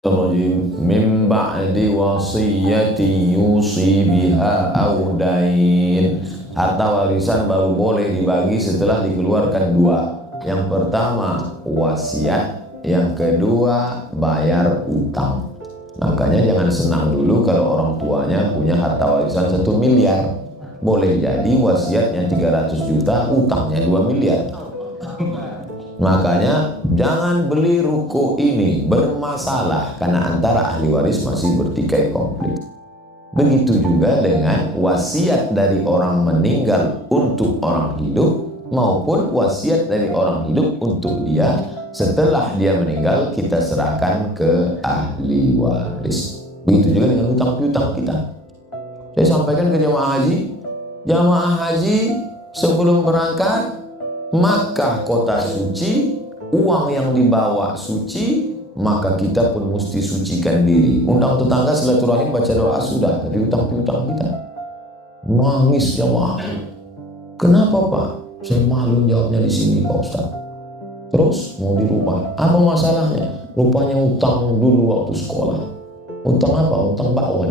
Min ba'di wasiyyati yusi biha aw dain. Harta warisan baru boleh dibagi setelah dikeluarkan dua. Yang pertama wasiat, yang kedua bayar utang. Makanya jangan senang dulu kalau orang tuanya punya harta warisan 1 miliar. Boleh jadi wasiatnya 300 juta, utangnya 2 miliar. Makanya jangan beli ruko ini, bermasalah karena antara ahli waris masih bertikai konflik. Begitu juga dengan wasiat dari orang meninggal untuk orang hidup maupun wasiat dari orang hidup untuk dia. Setelah dia meninggal kita serahkan ke ahli waris. Begitu juga dengan hutang piutang kita. Saya sampaikan ke jamaah haji sebelum berangkat Makkah kota suci, uang yang dibawa suci, maka kita pun mesti sucikan diri. Undang tetangga, silaturahim, baca doa, sudah dari hutang piutang kita. Nangis jamaah. Kenapa Pak? Saya malu jawabnya di sini Pak Ustaz. Terus mau dirubah. Apa masalahnya? Rupanya utang dulu waktu sekolah. Utang apa? Utang bakwan.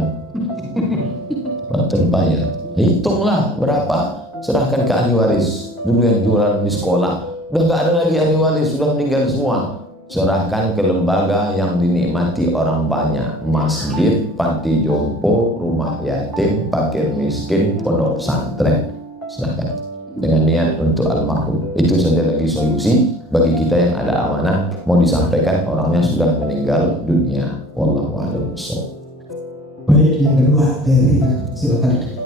Terbayar. Hitunglah berapa, serahkan ke ahli waris. Dulu yang jualan di sekolah udah gak ada lagi ahli waris, sudah meninggal semua. Serahkan ke lembaga yang dinikmati orang banyak, masjid, panti jompo, rumah yatim, fakir miskin, pondok pesantren. Serahkan dengan niat untuk almarhum. Itu saja lagi solusi bagi kita yang ada amanah mau disampaikan orangnya sudah meninggal dunia. Wallahu a'lam bishawab. Baik, yang kedua dari silakan.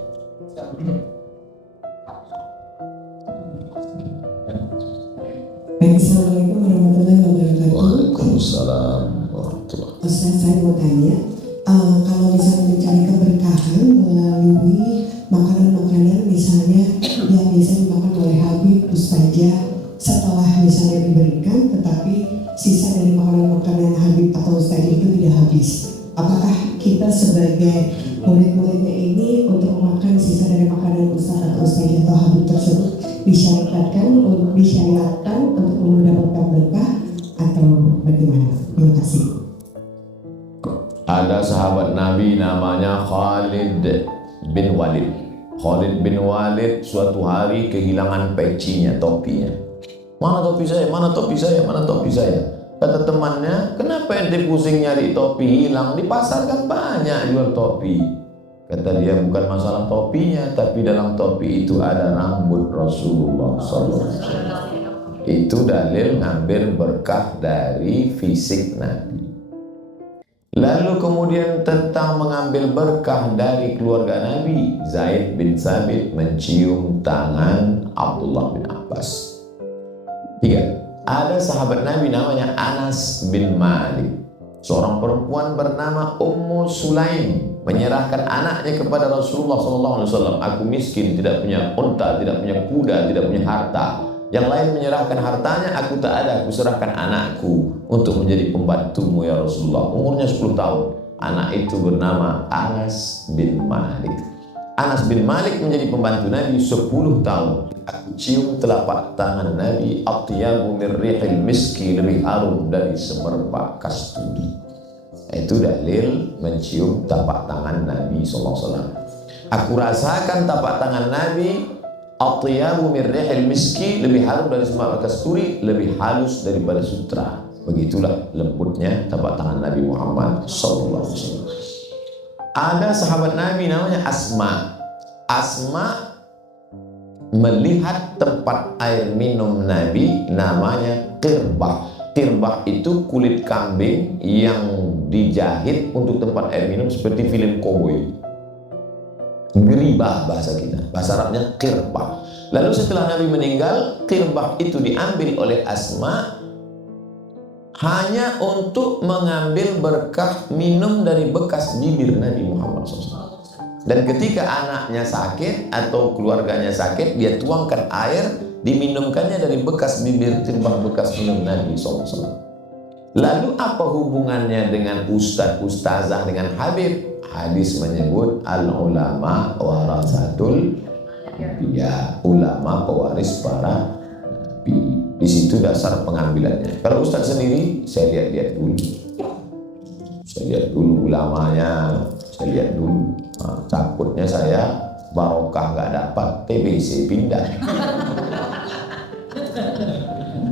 Assalamualaikum warahmatullahi wabarakatuh. Waalaikumsalam warahmatullahi. Ustaz, saya mau tanya, kalau misalnya mencari keberkahan melalui makanan-makanan misalnya yang biasa dimakan oleh Habib, Ustazah, setelah misalnya diberikan tetapi sisa dari makanan-makanan Habib atau Ustazah itu tidak habis, apakah kita sebagai murid-muridnya ini untuk memakan sisa dari makanan Ustaz atau Ustazah atau Habib tersebut disyaratkan untuk mendapatkan berkah atau bagaimana? Terima kasih. Ada sahabat Nabi namanya Khalid bin Walid. Khalid bin Walid suatu hari kehilangan pecinya, topinya. Mana topi saya? Mana topi saya? Mana topi saya? Kata temannya, kenapa ente pusing nyari topi hilang? Di pasar kan banyak jual topi. Kata dia, bukan masalah topinya, tapi dalam topi itu ada rambut Rasulullah SAW. Itu dalil ngambil berkah dari fisik Nabi. Lalu kemudian tentang mengambil berkah dari keluarga Nabi, Zaid bin Sabit mencium tangan Abdullah bin Abbas. 3. Ada sahabat Nabi namanya Anas bin Malik. Seorang perempuan bernama Ummu Sulaim menyerahkan anaknya kepada Rasulullah SAW. Aku miskin, tidak punya unta, tidak punya kuda, tidak punya harta. Yang lain menyerahkan hartanya, aku tak ada, aku serahkan anakku untuk menjadi pembantumu ya Rasulullah. Umurnya 10 tahun. Anak itu bernama Anas bin Malik. Anas bin Malik menjadi pembantu Nabi 10 tahun. Aku cium telapak tangan Nabi, atyabu min rihil miski, lebih harum dari semerbak kasturi. Itu dalil mencium tapak tangan Nabi SAW. Aku rasakan tapak tangan Nabi, atyabu min rihil miski, lebih harum dari semerbak kasturi, lebih halus daripada sutra. Begitulah lembutnya tapak tangan Nabi Muhammad SAW. Ada sahabat Nabi namanya Asma. Asma melihat tempat air minum Nabi namanya qirbah. Qirbah itu kulit kambing yang dijahit untuk tempat air minum seperti film koboi. Geribah bahasa kita, bahasa Arabnya qirbah. Lalu setelah Nabi meninggal, qirbah itu diambil oleh Asma hanya untuk mengambil berkah minum dari bekas bibir Nabi Muhammad SAW. Dan ketika anaknya sakit atau keluarganya sakit, dia tuangkan air, diminumkannya dari bekas bibir timbang bekas minum Nabi SAW. Lalu apa hubungannya dengan ustaz-ustazah dengan Habib? Hadis menyebut al-ulama warasatul anbiya, ulama pewaris para nabi. Di situ dasar pengambilannya. Kalau ustaz sendiri, saya lihat-lihat dulu. saya lihat dulu ulamanya, saya lihat dulu. Nah, takutnya saya barokah nggak dapat, TBC pindah.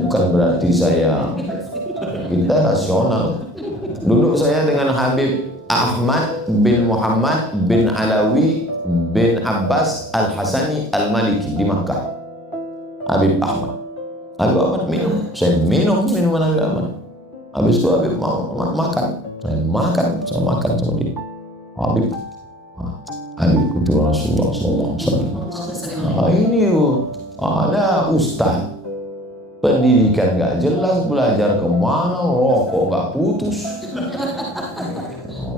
Bukan berarti kita rasional. Duduk saya dengan Habib Ahmad bin Muhammad bin Alawi bin Abbas Al-Hasani Al-Maliki di Makkah. Habib Ahmad minum, saya minum minuman Habib Ahmad. Habis itu Habib mau makan, saya makan sama dia. Habib itu Rasulullah SAW. Ini ada ustaz pendidikan gak jelas, belajar kemana, rokok gak putus.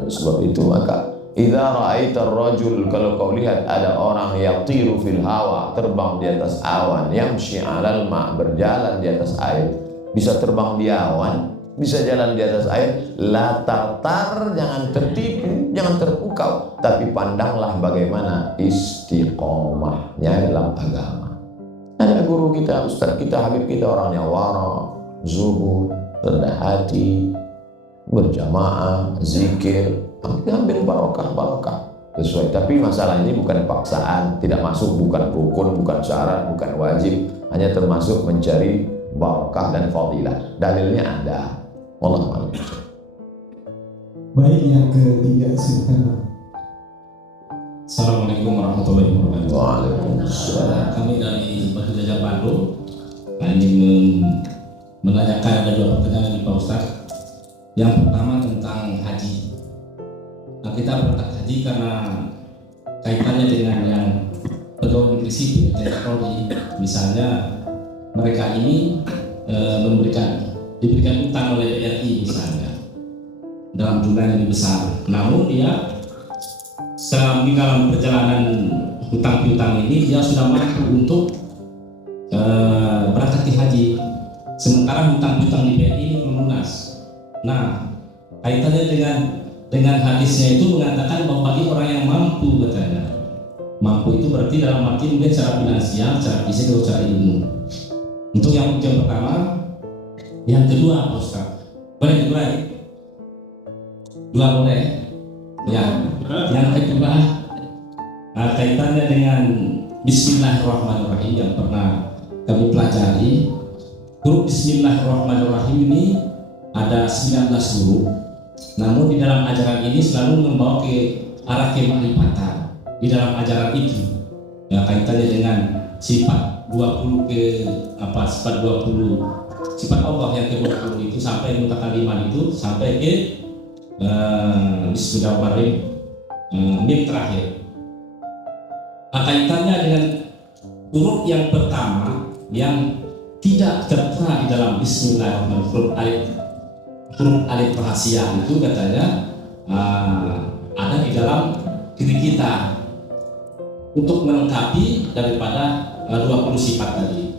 Sebab itu maka idza ra'aita ar-rajul, kalau kau lihat ada orang yatiru fil hawa, terbang di atas awan, yamshi 'alal ma', berjalan di atas air, bisa terbang di awan, bisa jalan di atas air, la tartar, jangan tertipu, jangan terpukau, tapi pandanglah bagaimana istiqomahnya dalam agama. Ada guru kita, ustaz kita, habib kita orangnya wara, zuhud, rendah hati, berjamaah, zikir, ambil barokah sesuai. Tapi masalah ini bukan paksaan, tidak masuk, bukan rukun, bukan syarat, bukan wajib, hanya termasuk mencari barokah dan fadilah. Dalilnya ada. Wallahu a'lam. Baik, yang ketiga silakan. Assalamualaikum warahmatullahi wabarakatuh. Waalaikumsalam. Kami dari Batu Jajar Bandung ingin menanyakan ada dua pertanyaan di Pak Ustaz. Yang pertama tentang haji. Nah, kita berangkat haji karena kaitannya dengan yang pegawai negeri sipil TNI. Misalnya mereka ini diberikan utang oleh BRI misalnya dalam jumlah yang lebih besar. Namun dia dalam perjalanan hutang piutang ini dia sudah mampu untuk berangkat haji, sementara hutang piutang di BRI ini belum lunas. Nah, kaitannya dengan hadisnya itu mengatakan bahwa bagi orang yang mampu, katanya mampu itu berarti dalam arti mungkin secara finansial, secara fisik atau secara ilmu. Untuk yang pertama. Yang kedua, Pak Ustaz, boleh dua boleh ya. Yang kedua kaitannya dengan Bismillahirrahmanirrahim yang pernah kami pelajari. Huruf Bismillahirrahmanirrahim ini ada 19 huruf, namun di dalam ajaran ini selalu membawa ke arah kemakrifatan. Di dalam ajaran itu ya, kaitannya dengan sifat 20 sifat 20 sifat Allah yang ke-20 itu sampai mutakaliman itu sampai ke Bismillahirrahmanirrahim mim terakhir. Kaitannya dengan huruf yang pertama yang tidak tertera di dalam Bismillahirrahmanirrahim, huruf alif rahasia itu katanya ada di dalam diri kita untuk melengkapi daripada 20 sifat tadi.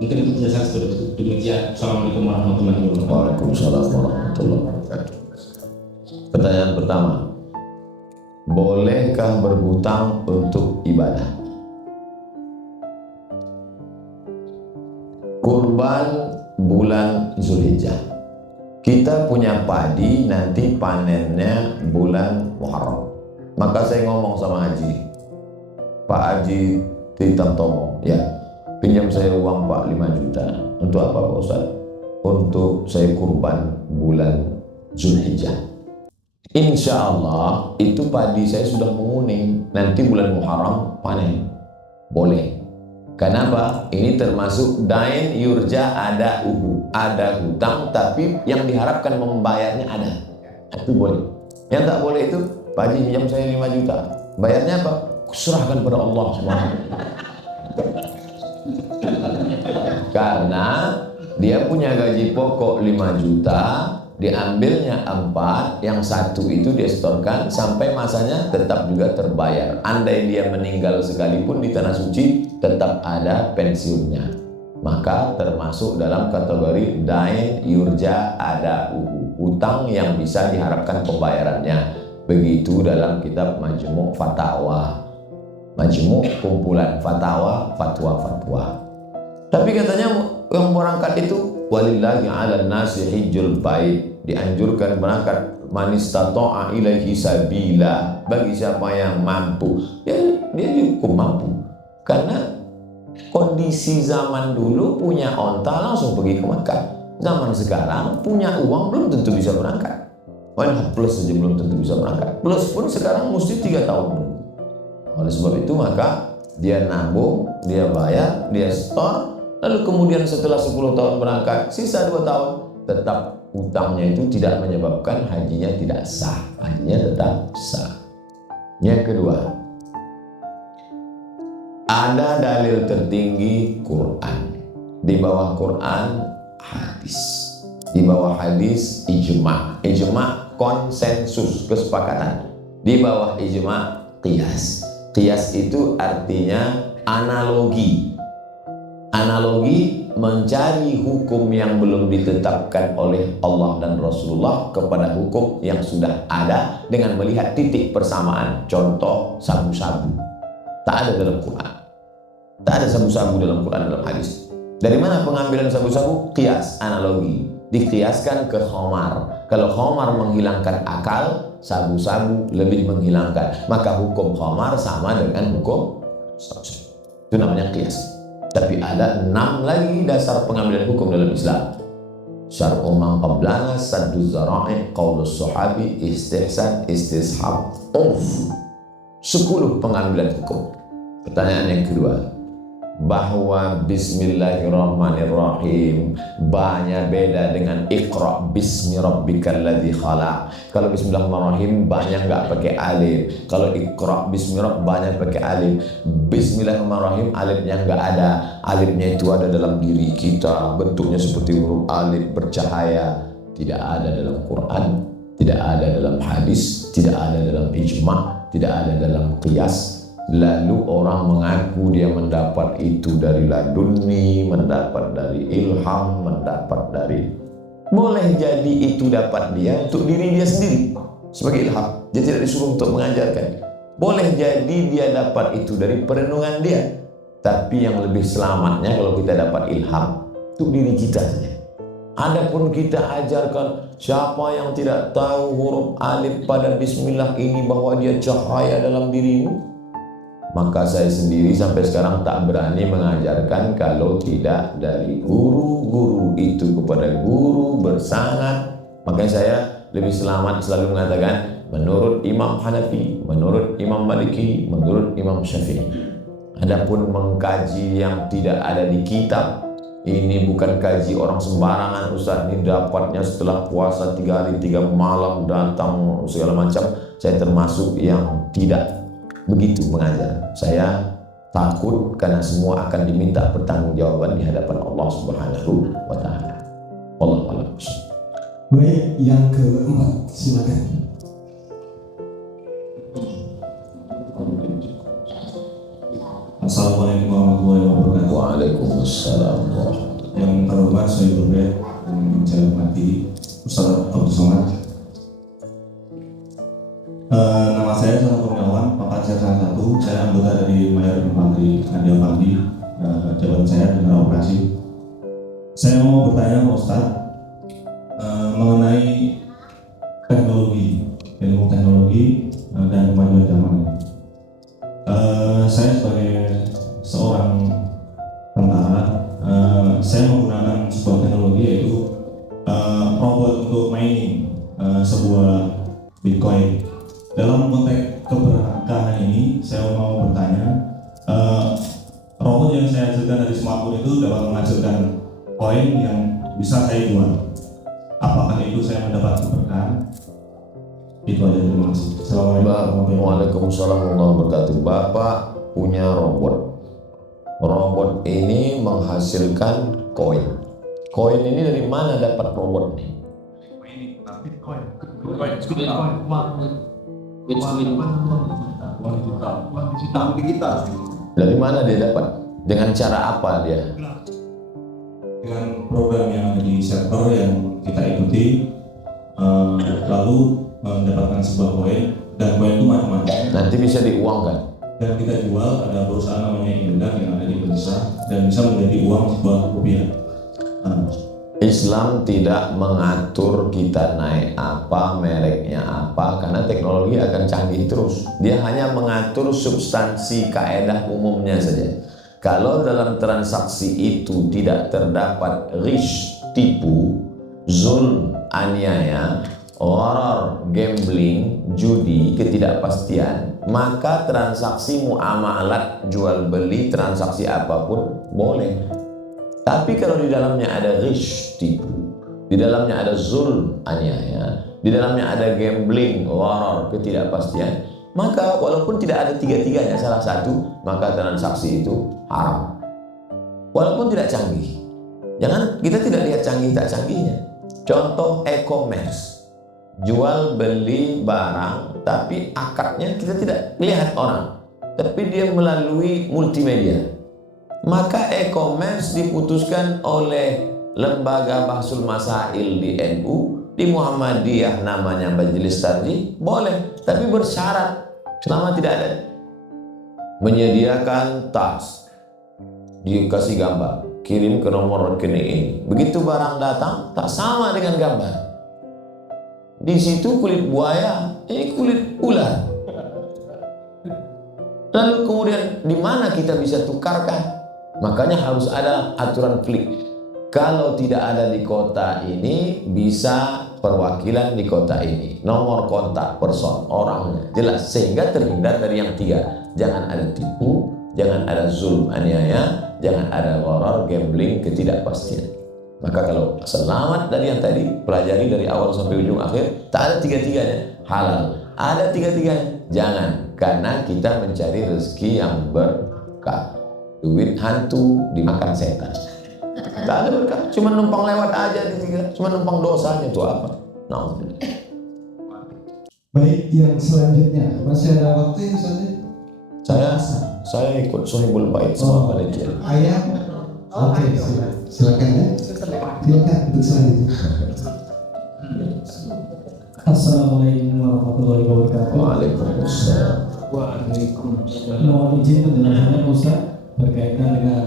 Mungkin itu penjelasan seperti itu. Demikian. Assalamualaikum warahmatullahi wabarakatuh. Waalaikumsalam warahmatullahi wabarakatuh. Pertanyaan pertama, bolehkah berhutang untuk ibadah? Kurban bulan Zulhijjah. Kita punya padi, nanti panennya bulan Muharram. Maka saya ngomong sama Haji, Pak Haji Titam Tomo, ya, pinjam saya uang Pak 5 juta. Untuk apa Pak Ustaz? Untuk saya kurban bulan Zulhijjah. Insya Allah itu padi saya sudah menguning, nanti bulan Muharram panen. Boleh. Kenapa? Ini termasuk dain yurja ada hutang, tapi yang diharapkan membayarnya ada. Itu boleh. Yang tak boleh itu, Pak Haji pinjam saya 5 juta. Bayarnya apa? Serahkan pada Allah SWT. Karena dia punya gaji pokok 5 juta, diambilnya 4, yang 1 itu disetorkan sampai masanya tetap juga terbayar. Andai dia meninggal sekalipun di tanah suci, tetap ada pensiunnya. Maka termasuk dalam kategori dain yurja ada utang yang bisa diharapkan pembayarannya. Begitu dalam kitab Majmu' Fatawa. Majmu' kumpulan fatwa. Tapi katanya yang berangkat itu walillahi 'alan nasi hijjul bait, dianjurkan berangkat man istata'a ilaihi sabila, bagi siapa yang mampu, dia dihukum mampu. Karena kondisi zaman dulu punya onta langsung pergi ke Makkah. Zaman sekarang punya uang belum tentu bisa berangkat. Plus saja belum tentu bisa berangkat. Plus pun sekarang mesti 3 tahun dulu. Oleh sebab itu maka dia nabung, dia bayar, dia store, lalu kemudian setelah 10 tahun berangkat, sisa 2 tahun, tetap utangnya itu tidak menyebabkan hajinya tidak sah. Hajinya tetap sah. Yang kedua, ada dalil tertinggi Quran. Di bawah Quran, hadis. Di bawah hadis, ijma'. Ijma' konsensus, kesepakatan. Di bawah ijma', qiyas. Qiyas itu artinya analogi. Analogi mencari hukum yang belum ditetapkan oleh Allah dan Rasulullah kepada hukum yang sudah ada dengan melihat titik persamaan. Contoh, sabu-sabu. Tak ada dalam Quran. Tak ada sabu-sabu dalam Quran, dalam hadis. Dari mana pengambilan sabu-sabu? Qiyas, analogi. Dikiaskan ke khamar. Kalau khamar menghilangkan akal, sabu-sabu lebih menghilangkan. Maka hukum khamar sama dengan hukum sabu-sabu. Itu namanya qiyas. Tapi ada 6 lagi dasar pengambilan hukum dalam Islam. Syar'u man qablana, saddu zara'i, qaulus sahabi, istihsan, istishab, 10 pengambilan hukum. Pertanyaan yang kedua, bahwa bismillahirrahmanirrahim banyak beda dengan iqra bismi rabbikal ladzi khalaq. Kalau bismillahirrahmanirrahim banyak nggak pakai alif. Kalau iqra bismi rabb banyak pakai alif. Bismillahirrahmanirrahim alifnya nggak ada. Alifnya itu ada dalam diri kita, bentuknya seperti huruf alif bercahaya. Tidak ada dalam Quran, tidak ada dalam hadis, tidak ada dalam ijma', tidak ada dalam qiyas. Lalu orang mengaku dia mendapat itu dari laduni, mendapat dari ilham, mendapat dari... Boleh jadi itu dapat dia untuk diri dia sendiri sebagai ilham. Dia tidak disuruh untuk mengajarkan. Boleh jadi dia dapat itu dari perenungan dia. Tapi yang lebih selamatnya kalau kita dapat ilham untuk diri kita saja. Adapun kita ajarkan siapa yang tidak tahu huruf alif pada bismillah ini bahwa dia cahaya dalam dirimu, maka saya sendiri sampai sekarang tak berani mengajarkan kalau tidak dari guru-guru itu kepada guru bersanad. Makanya saya lebih selamat selalu mengatakan menurut Imam Hanafi, menurut Imam Maliki, menurut Imam Syafi'i. Adapun mengkaji yang tidak ada di kitab, ini bukan kaji orang sembarangan. Ustaz, ini dapatnya setelah puasa 3 hari 3 malam datang segala macam. Saya termasuk yang tidak begitu mengajar. Saya takut karena semua akan diminta pertanggungjawaban di hadapan Allah Subhanahu wa taala. Wallahu a'lam. Baik, yang keempat, silakan. Assalamualaikum warahmatullahi wabarakatuh. Waalaikumsalam. Yang terhormat saya Bebek, yang saya hormati Ustaz Abdul Somad. Nama saya Salah Kurniawan, pangkat saya 1. Saya anggota dari Mayor Infanteri Nadia Pandi. Jabatan saya Jenderal Operasi. Saya mau bertanya Pak Ustaz mengenai teknologi, ilmu teknologi dan kemajuan zaman. Saya sebagai seorang tentara, saya menggunakan sebuah teknologi yaitu robot untuk mining sebuah Bitcoin. Dalam konteks keberkahan ini, saya mau bertanya, robot yang saya hasilkan dari smartphone itu dapat menghasilkan koin yang bisa saya jual. Apakah itu saya mendapat keberkahan? Itu aja, terima kasih. Assalamualaikum. Waalaikumsalam warahmatullahi wabarakatuh. Bapak punya robot. Robot ini menghasilkan koin. Koin ini dari mana dapat robot ini? Bitcoin, uang digital. Dari mana dia dapat? Dengan cara apa dia? Dengan program yang ada di server yang kita ikuti, lalu mendapatkan sebuah koin, dan koin itu macam-macam. Nanti bisa diuangkan. Dan kita jual, ada perusahaan namanya Indak yang ada di Indonesia dan bisa menjadi uang sebuah rupiah. Islam tidak mengatur kita naik apa, mereknya apa, karena teknologi akan canggih terus. Dia hanya mengatur substansi kaedah umumnya saja. Kalau dalam transaksi itu tidak terdapat ghish, tipu, zulm, aniaya, gharar, gambling, judi, ketidakpastian, maka transaksi muamalat, jual beli, transaksi apapun boleh. Tapi kalau di dalamnya ada ghish, tipu, di dalamnya ada zulm, aniaya, di dalamnya ada gambling, gharar, ketidakpastian, maka walaupun tidak ada tiga-tiganya salah satu, maka transaksi itu haram. Walaupun tidak canggih. Jangan, kita tidak lihat canggih tak canggihnya. Contoh e-commerce, jual beli barang tapi akadnya kita tidak lihat orang, tapi dia melalui multimedia. Maka e-commerce diputuskan oleh Lembaga Bahsul Masail di NU, di Muhammadiyah namanya Majelis Tarjih, boleh, tapi bersyarat selama tidak ada menyediakan tas, dikasih gambar, kirim ke nomor rekening ini. Begitu barang datang tak sama dengan gambar. Di situ kulit buaya, ini kulit ular. Lalu kemudian di mana kita bisa tukarkan? Makanya harus ada aturan klik. Kalau tidak ada di kota ini, bisa perwakilan di kota ini. Nomor kontak person, orangnya jelas, sehingga terhindar dari yang tiga. Jangan ada tipu, jangan ada zulm, aniaya, jangan ada gharar, gambling, ketidakpastian. Maka kalau selamat dari yang tadi, pelajari dari awal sampai ujung akhir, tak ada tiga-tiganya, halal. Ada tiga-tiganya, jangan, karena kita mencari rezeki yang berkah. Duit hantu dimakan setan. Tak ada berkah, cuma numpang lewat aja di tiga, cuma numpang dosanya itu apa? Nah. Baik, yang selanjutnya masih ada waktu ya Ustaz? Saya ikut Sohibul Bait sama panitia. Ayah. Oke, silakan ya. Silakan untuk selanjutnya. Assalamualaikum warahmatullahi wabarakatuh. Waalaikumsalam. Mohon izin penjelasannya Ustaz berkaitan dengan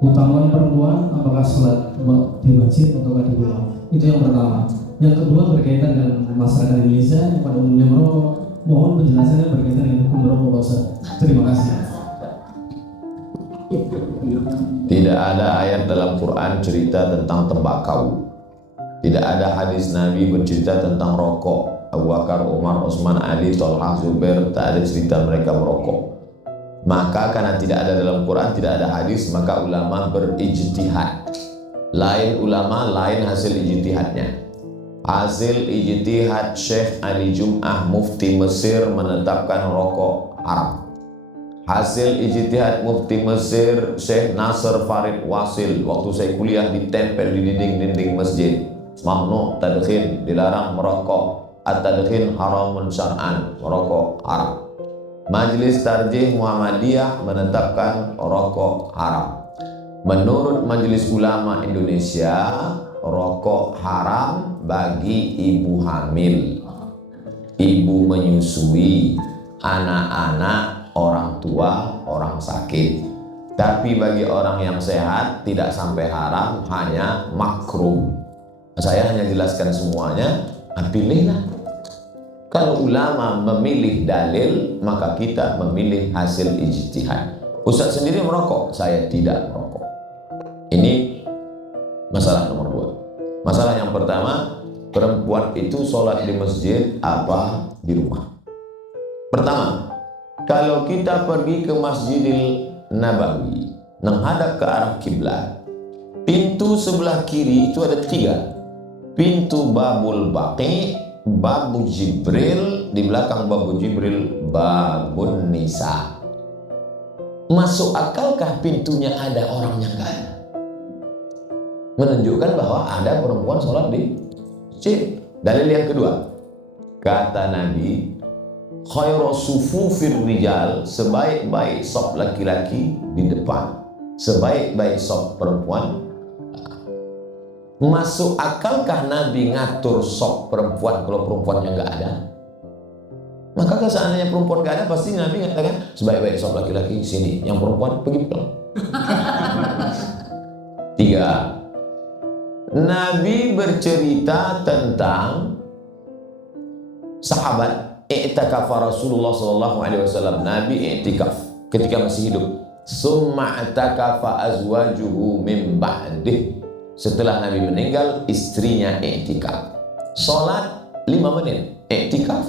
keutamaan perempuan apakah sholat di masjid atau di rumah. Itu yang pertama. Yang kedua berkaitan dengan masyarakat Indonesia yang pada umumnya merokok. Mohon penjelasannya berkaitan dengan hukum merokok Ustaz. Terima kasih. Tidak ada ayat dalam Quran cerita tentang tembakau. Tidak ada hadis Nabi bercerita tentang rokok. Abu Bakar, Umar, Utsman, Ali, Thalhah, Zubair, tak ada cerita mereka merokok. Maka karena tidak ada dalam Quran, tidak ada hadis, maka ulama berijtihad. Lain ulama, lain hasil ijtihadnya. Hasil ijtihad Syekh Ali Jum'ah Mufti Mesir menetapkan rokok haram. Hasil ijtihad Mufti Mesir Syekh Nasr Farid Wasil waktu saya kuliah ditempel di dinding-dinding masjid. Mamnu tadkhin, dilarang merokok. At-tadkhin haramun syar'an, merokok haram. Majelis Tarjih Muhammadiyah menetapkan rokok haram. Menurut Majelis Ulama Indonesia, rokok haram bagi ibu hamil, ibu menyusui, anak-anak, orang tua, orang sakit. Tapi bagi orang yang sehat tidak sampai haram, hanya makruh. Saya hanya jelaskan semuanya, pilihlah. Kalau ulama memilih dalil, maka kita memilih hasil ijtihad. Ustaz sendiri merokok, saya tidak merokok. Ini masalah nomor 2. Masalah yang pertama, perempuan itu sholat di masjid apa di rumah? Pertama, kalau kita pergi ke Masjidil Nabawi, menghadap ke arah kiblat, pintu sebelah kiri itu ada 3. Pintu Babul Baqi, Babu Jibril, di belakang Babu Jibril Babun Nisa. Masuk akalkah pintunya ada, orangnya enggak ada? Menunjukkan bahwa ada perempuan sholat di masjid. Dalil yang kedua, kata Nabi, khairu sufufir rijal, sebaik-baik saf laki-laki di depan, sebaik-baik saf perempuan. Masuk akalkah Nabi ngatur saf perempuan kalau perempuannya nggak ada? Maka kalau seandainya perempuan nggak ada, pasti Nabi katakan sebaik-baik saf laki-laki sini, yang perempuan pergi pulang. 3. Nabi bercerita tentang sahabat i'tikaf Rasulullah SAW. Nabi i'tikaf ketika masih hidup. Summa i'takafa azwajuhu min ba'dih. Setelah Nabi meninggal, istrinya i'tikaf. Salat 5 menit, i'tikaf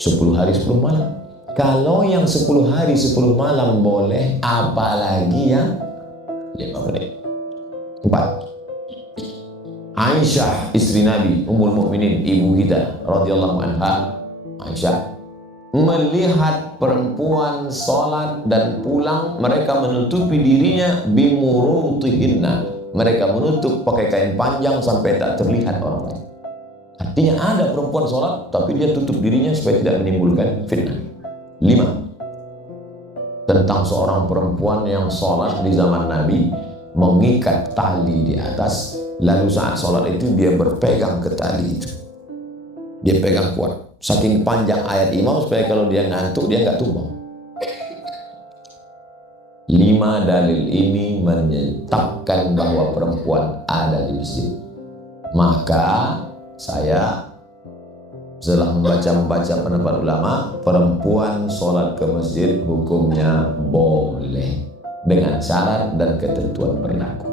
10 hari 10 malam. Kalau yang 10 hari 10 malam boleh, apalagi yang 5 menit. 4. Aisyah istri Nabi, Ummul Mukminin, ibu kita radhiyallahu anha, Aisyah melihat perempuan salat dan pulang, mereka menutupi dirinya bimurutihinna. Mereka menutup pakai kain panjang sampai tak terlihat orang lain. Artinya ada perempuan salat tapi dia tutup dirinya supaya tidak menimbulkan fitnah. 5. Tentang seorang perempuan yang salat di zaman Nabi, mengikat tali di atas, lalu saat sholat itu dia berpegang ke tali itu, dia pegang kuat, saking panjang ayat imam supaya kalau dia ngantuk dia nggak tumbang. 5 dalil ini menetapkan bahwa perempuan ada di masjid. Maka saya setelah membaca pendapat ulama, perempuan sholat ke masjid hukumnya boleh dengan syarat dan ketentuan berlaku.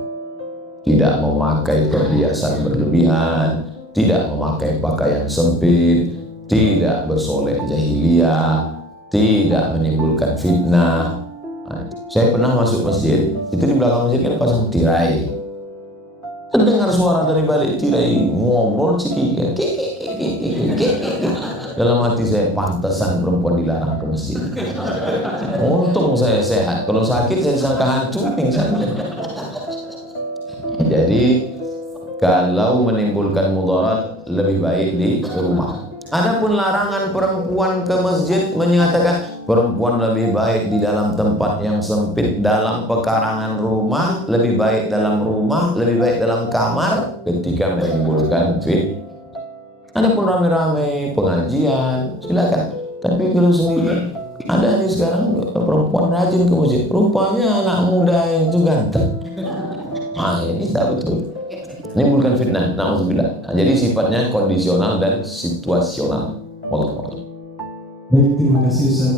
Tidak memakai perhiasan berlebihan, tidak memakai pakaian sempit, tidak bersolek jahiliyah, tidak menimbulkan fitnah. Saya pernah masuk masjid, itu di belakang masjid kan pasang tirai. Terdengar suara dari balik tirai, ngobrol cikik. Dalam hati saya, pantesan perempuan dilarang ke masjid. Untung saya sehat, kalau sakit saya sangka hantu pingsan. Jadi kalau menimbulkan mudarat lebih baik di rumah. Adapun larangan perempuan ke masjid menyatakan perempuan lebih baik di dalam tempat yang sempit, dalam pekarangan rumah, lebih baik dalam rumah, lebih baik dalam kamar ketika menimbulkan fitnah. Adapun rame-rame pengajian silakan. Tapi kalau sendiri, ada nih sekarang perempuan rajin ke masjid, rupanya anak muda yang itu ganteng. Ini tak betul, menimbulkan fitnah. Na'udzubillah. Jadi sifatnya kondisional dan situasional. Wallahu a'lam. Baik, terima kasih Ustaz.